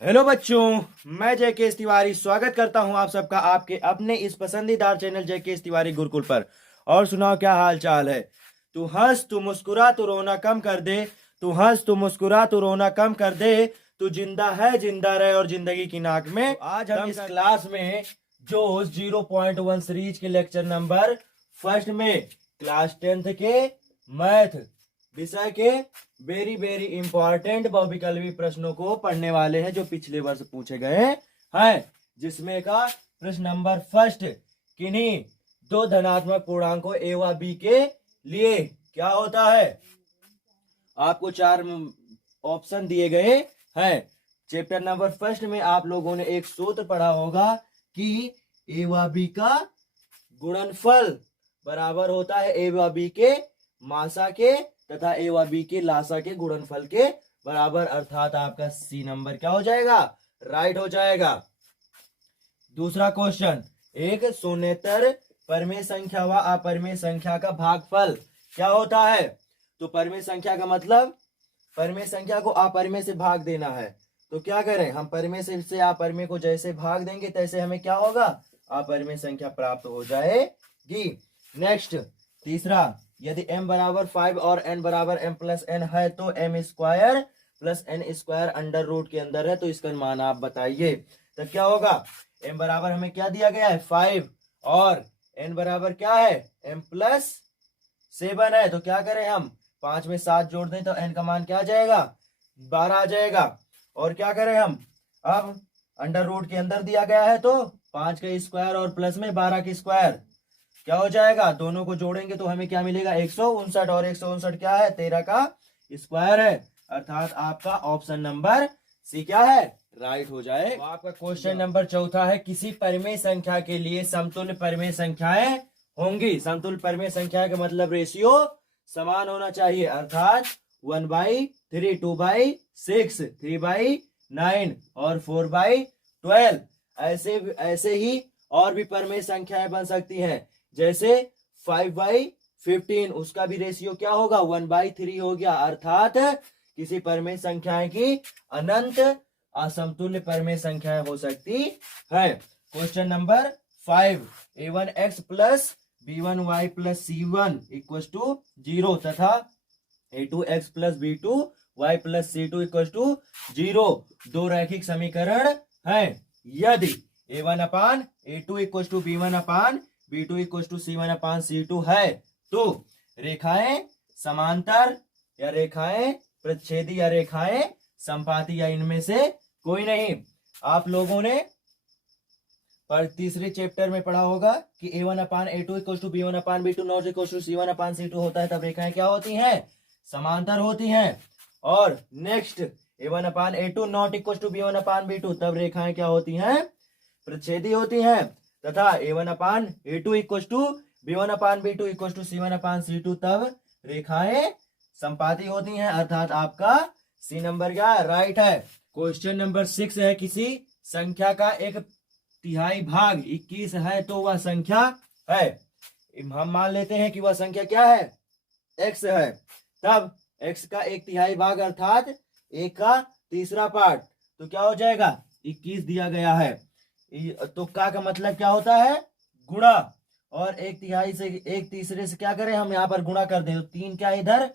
Hello बच्चों, मैं जयकेश तिवारी स्वागत करता हूं आप सबका आपके अपने इस पसंदीदार चैनल जयकेश तिवारी गुरुकुल पर। और सुनाओ, क्या हाल चाल है? तू हंस तू मुस्कुरा तू रोना कम कर दे। तू हंस तू मुस्कुरा तू रोना कम कर दे। तू जिंदा है जिंदा रहे और जिंदगी की नाक में। तो आज हम इस क्लास में जो 0.1 सीरीज के लेक्चर नंबर फर्स्ट में क्लास 10th के मैथ विषय के वेरी वेरी इंपॉर्टेंट बहुविकल्पी प्रश्नों को पढ़ने वाले हैं जो पिछले वर्ष पूछे गए हैं, जिसमें का प्रश्न नंबर फर्स्ट, किन्हीं दो धनात्मक पूर्णांकों ए व बी के लिए क्या होता है। आपको चार ऑप्शन दिए गए हैं। चैप्टर नंबर फर्स्ट में आप लोगों ने एक सूत्र पढ़ा होगा कि ए व बी का गुणनफल बराबर होता है ए व बी के मासा के तथा ए व बी के लासा के गुणनफल के बराबर, अर्थात आपका सी नंबर क्या हो जाएगा, राइट हो जाएगा। दूसरा क्वेश्चन, एक शून्येतर परमेय संख्या व अपरमेय संख्या का भागफल क्या होता है। तो परमेय संख्या का मतलब परमेय संख्या को अपरमेय से भाग देना है। तो क्या करें, हम परमेय से अपरमेय को जैसे भाग देंगे तैसे हमें क्या होगा, अपरमेय संख्या प्राप्त हो जाएगी। नेक्स्ट तीसरा, यदि m बराबर 5 और n बराबर m प्लस n है तो m square plus n square under root के अंदर है, तो इसका मान आप बताइए। तो क्या होगा, m बराबर हमें क्या दिया गया है 5 और n बराबर क्या है m प्लस 7 है। तो क्या करें, हम 5 में 7 जोड़ दें तो n का मान क्या आ जाएगा, 12 आ जाएगा। और क्या करें हम, अब अंडर रूट के अंदर दिया गया है तो 5 का स्क्वायर और प्लस में 12 का स्क्वायर क्या हो जाएगा, दोनों को जोड़ेंगे तो हमें क्या मिलेगा 159, और 159 क्या है 13 का स्क्वायर है, अर्थात आपका ऑप्शन नंबर सी क्या है, राइट हो जाए। तो आपका क्वेश्चन नंबर चौथा है, किसी परिमेय संख्या के लिए समतुल्य परिमेय संख्याएं होंगी। समतुल्य परिमेय संख्या का मतलब रेशियो समान होना चाहिए, अर्थात 1/3, 2/6, 3/9 और 4/12। ऐसे ही और भी परिमेय संख्याएं बन सकती हैं, जैसे 5/15, उसका भी रेशियो क्या होगा 1/3 हो गया, अर्थात किसी परिमेय संख्या की अनंत असमतुल्य परिमेय संख्याएं हो सकती है। Question number 5, a1x plus b1y plus c1 equal to 0 तथा a2x plus b2y plus c2 equal to 0 दो रैखिक समीकरण हैं। यदि a1 upon a2 equal to b1 upon b2 equal to c1 upon c2 है तो रेखाएं समांतर या रेखाएं प्रतिच्छेदी या रेखाएं संपाती या इनमें से कोई नहीं। आप लोगों ने पर तीसरे चैप्टर में पढ़ा होगा कि a1 upon a2 equal to b1 upon b2 not equal to c1 upon c2 होता है, तब रेखाएं क्या होती हैं, समांतर होती हैं। और next a1 upon a2 not equal to b1 upon b2, तब रेखाएं क्या होती हैं, प्रतिच्छेदी होती हैं। तथा a1 upon a2 equal to b1 upon b2 equal to c1 upon c2, तब रेखाएं संपाती होती हैं, अर्थात आपका सी नंबर क्या राइट है। क्वेश्चन नंबर 6 है, किसी संख्या का 1/3 भाग 21 है तो वह संख्या है। हम मान लेते हैं कि वह संख्या क्या है, x है, तब x का 1/3 भाग अर्थात 1 का तीसरा पार्ट, तो क्या हो जाएगा 21 दिया गया है। तो का मतलब क्या होता है, गुणा, और 1/3 से 1/3 से क्या करें हम यहाँ पर गुणा कर दें तो 3 क्या इधर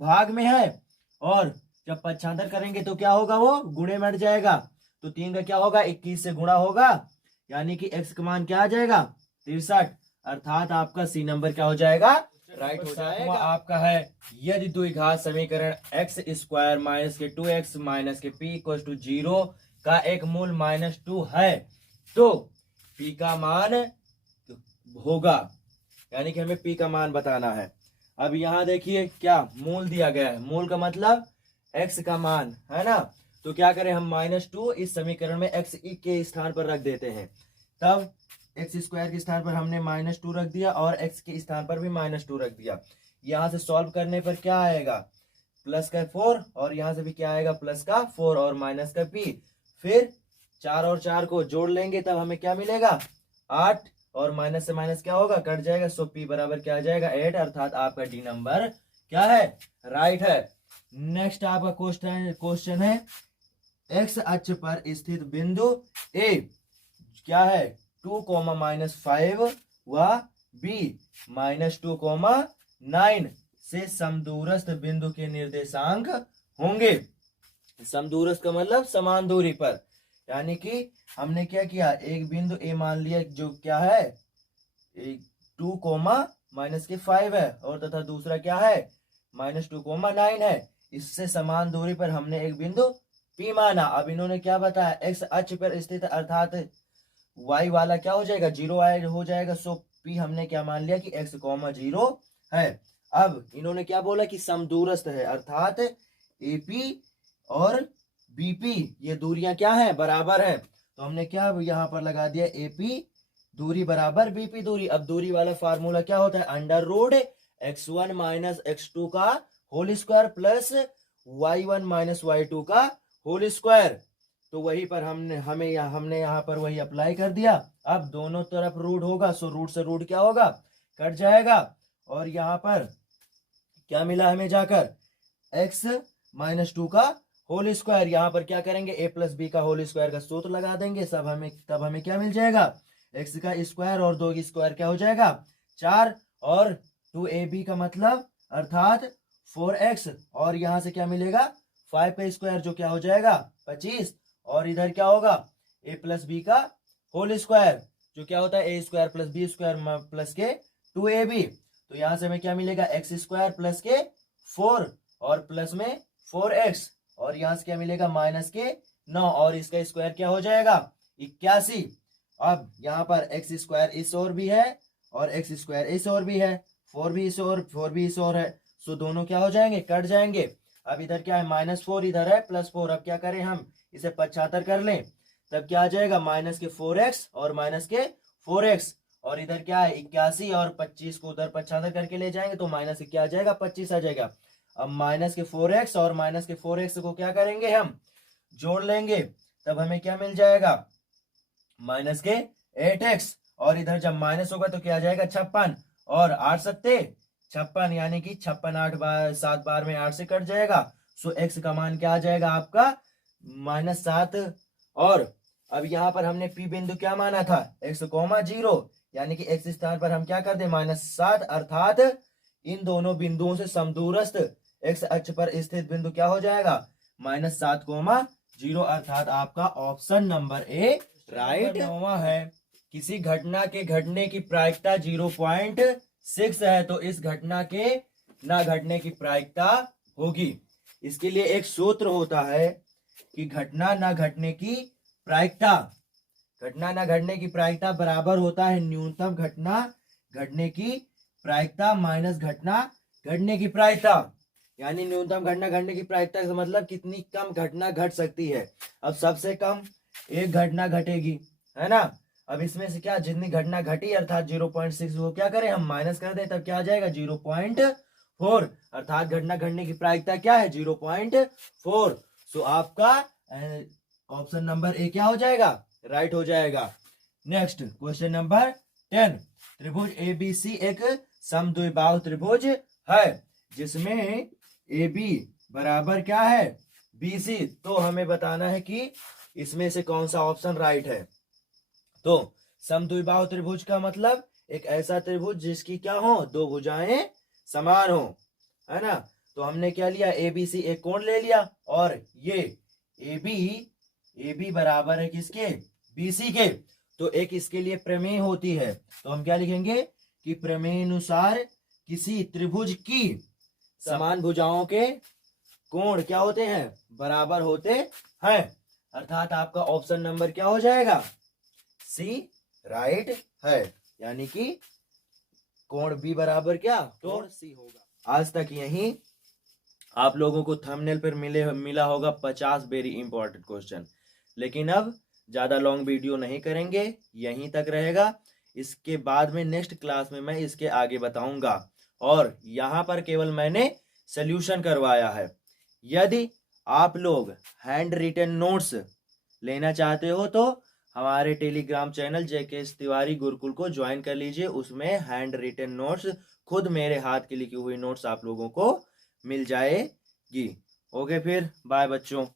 भाग में है, और जब पक्षांतर करेंगे तो क्या होगा, वो गुणे में हट जाएगा। तो 3 का क्या होगा 21 से गुणा होगा, यानी कि x का मान क्या आ जाएगा 63, अर्थात आपका सी नंबर क्या हो जाएगा, राइट हो जाएगा। आपका है, यदि द्विघात समीकरण x स्क्वायर माइनस के 2x माइनस के p इक्वल टू 0 का एक मूल -2 है तो p का मान होगा, यानी कि हमें p का मान बताना है। अब यहाँ देखिए क्या मूल दिया गया है, मूल का मतलब x का मान है ना, तो क्या करें हम -2 इस समीकरण में x के स्थान पर रख देते हैं, तब x स्क्वायर के स्थान पर हमने -2 रख दिया और x के स्थान पर भी -2 रख दिया। यहाँ से सॉल्व करने पर क्या आएगा, प्लस का 4, और यहाँ से भी क्या आएगा प्लस का 4 और माइनस का p, फिर 4 और 4 को जोड़ लेंगे तब हमें क्या मिलेगा 8, और माइनस से माइनस क्या होगा कट जाएगा, सो p बराबर क्या आ जाएगा 8, अर्थात आपका डी नंबर क्या है, राइट है। नेक्स्ट आपका क्वेश्चन है एक्स अक्ष पर स्थित बिंदु ए क्या है 2, -5 व बी -2, 9 से समदूरस्थ बिंदु के निर्देशांक होंगे। समदूरस्थ का मतलब समान दूरी पर, यानी कि हमने क्या किया, एक बिंदु ए मान लिया जो क्या है 2, -5 है, और तथा दूसरा क्या है -2, 9 है। इससे समान दूरी पर हमने एक बिंदु P माना। अब इन्होंने क्या बताया, एक्स अक्ष पर स्थित अर्थात y वाला क्या हो जाएगा 0 हो जाएगा। सो P हमने क्या मान लिया कि x, 0 है। अब इन्होंने क्या बोला कि समदूरस्थ है, अर्थात AP और BP ये दूरियां क्या है बराबर है। तो हमने क्या यहाँ पर लगा दिया AP दूरी बराबर BP दूरी। अब दूरी वाला फार्मूला क्या होता है, √x1 - x2 का whole square plus y1 - y2 का होल स्क्वायर। तो वही पर हमने यहाँ पर वही अप्लाई कर दिया। अब दोनों तरफ रूट होगा, सो रूट से रूट क्या होगा, कट जाएगा। और यहाँ पर क्या मिला हमें जाकर, x - 2 का होल स्क्वायर। यहाँ पर क्या करेंगे, a + b का होल स्क्वायर का सूत्र लगा देंगे। तब हमें क्या मिल जाएगा, x का स्क्वायर और 2 की स्क्वायर क्या हो जाएगा 4, और 2ab का मतलब अर्थात 4x, और यहाँ से क्या मिलेगा 5 का स्क्वायर जो क्या हो जाएगा 25, और इधर क्या होगा a + b का होल स्क्वायर जो क्या होता है a² + b² प्लस के 2ab। तो यहाँ से हमें क्या मिलेगा x² प्लस के 4 और प्लस में 4x, और यहाँ से क्या मिलेगा माइनस के 9, और इसका स्क्वायर क्या हो जाएगा 81। अब यहाँ पर x² इस ओर भी है और x² इस ओर भी है, 4 भी इस ओर 4 भी इस ओर है। सो दोनों क्या हो जाएंगे, कट जाएंगे। अब इधर क्या है -4 इधर है +4। अब क्या करें हम इसे 75 कर लें, तब क्या आ जाएगा -4x और -4x, और इधर क्या है 81, और 25 को उधर 75 करके ले जाएंगे तो माइनस क्या आ जाएगा 25 आ जाएगा। अब -4x और -4x को क्या करेंगे हम जोड़ लेंगे, तब हमें क्या मिल जाएगा -8x, और इधर जब माइनस होगा तो क्या आ जाएगा 56, और 8 सत्ते 56, यानी कि 56 8 बार 7 बार में 8 से कट जाएगा। सो x का मान क्या आ जाएगा आपका -7। और अब यहाँ पर हमने P बिंदु क्या माना था x, 0, यानी कि x स्थान पर हम क्या कर दे -7, अर्थात इन दोनों बिंदुओं से समदूरस्थ x अक्ष पर स्थित बिंदु क्या हो जाएगा -7, 0, अर्थात आपका ऑप्शन नंबर ए राइट है। किसी घटना के घटने की प्रायिकता 0.6 है, तो इस घटना के ना घटने की प्रायिकता होगी। इसके लिए एक सूत्र होता है कि घटना ना घटने की प्रायिकता बराबर होता है न्यूनतम घटना घटने की प्रायिकता माइनस घटना घटने की प्रायिकता। यानी न्यूनतम घटना घटने की प्रायिकता का मतलब कितनी कम घटना घट सकती है। अब सबसे कम एक घटना घटेगी, है ना। अब इसमें से क्या जितनी घटना घटी अर्थात 0.6 को क्या करें हम माइनस कर दें, तब क्या आ जाएगा 0.4, अर्थात घटना घटने की प्रायिकता क्या है 0.4। सो आपका ऑप्शन नंबर ए क्या हो जाएगा राइट हो जाएगा। नेक्स्ट क्वेश्चन नंबर 10, त्रिभुज एबीसी एक समद्विबाहु त्रिभुज है जिसमें AB बराबर क्या है BC। तो हमें बताना है कि इसमें से कौन सा ऑप्शन राइट है। तो समद्विबाहु त्रिभुज का मतलब एक ऐसा त्रिभुज जिसकी क्या हो दो भुजाएं समान हो, है ना। तो हमने क्या लिया ABC एक कोण ले लिया, और ये AB बराबर है किसके BC के। तो एक इसके लिए प्रमेय होती है, तो हम क्या लिखेंगे कि प्रमेय अनुसार किसी त्रिभुज की समान भुजाओं के कोण क्या होते हैं बराबर होते हैं, अर्थात आपका ऑप्शन नंबर क्या हो जाएगा सी राइट है, यानी कि कोण B बराबर क्या कोण C होगा। आज तक यही आप लोगों को थंबनेल पर मिला होगा 50 वेरी इंपॉर्टेंट क्वेश्चन, लेकिन अब ज्यादा लॉन्ग वीडियो नहीं करेंगे, यहीं तक रहेगा। इसके बाद में नेक्स्ट क्लास में मैं इसके आगे बताऊंगा, और यहाँ पर केवल मैंने सॉल्यूशन करवाया है। यदि आप लोग हैंड रिटन नोट्स लेना चाहते हो तो हमारे Telegram channel JK Tiwari Gurukul को ज्वाइन कर लीजिए। उसमें हैंड रिटन नोट्स खुद मेरे हाथ की लिखी हुई नोट्स आप लोगों को मिल जाएगी। ओके, फिर बाय बच्चों।